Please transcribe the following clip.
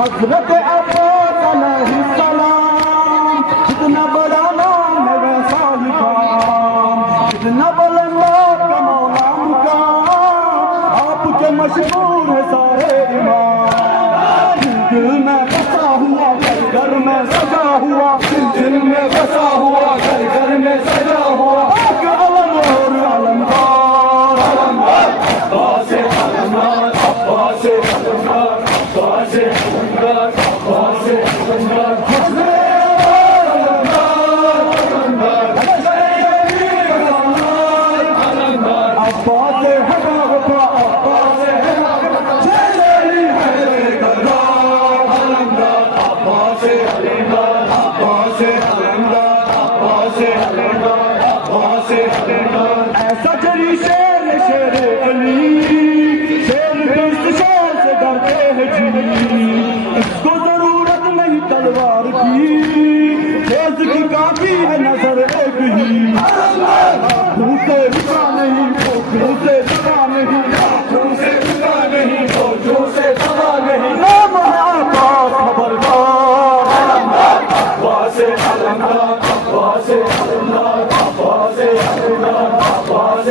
حضرت عباس علیہ السلام جتنا بڑا نام ہے ویسا ہی کام، جتنا بلند کا مولا مقام، آپ کے مشہور ہے سارے امام۔ دل میں بسا ہوا گھر گھر میں سجا ہوا، دل میں بسا ہوا گھر گھر میں سجا ہوا، ایک علم اور علمدار، عباس علمدار، عباس علمدار، عباس علمدار، عباس علمدار، ایسا جری شیر شیر علی، شیر دوست شیر سے ڈرتے ہیں جی، اس کو ضرورت نہیں تلوار کی، تیز کی کافی ہے نظر ایک ہی، منہ سے رکا نہیں پوکھوں سے دبا نہیں، منہ سے رکا نہیں پوکھوں سے دبا نہیں، نام ہے عباس خبردار، عباس علمدار، عباس علمدار، عباس علمدار، عباس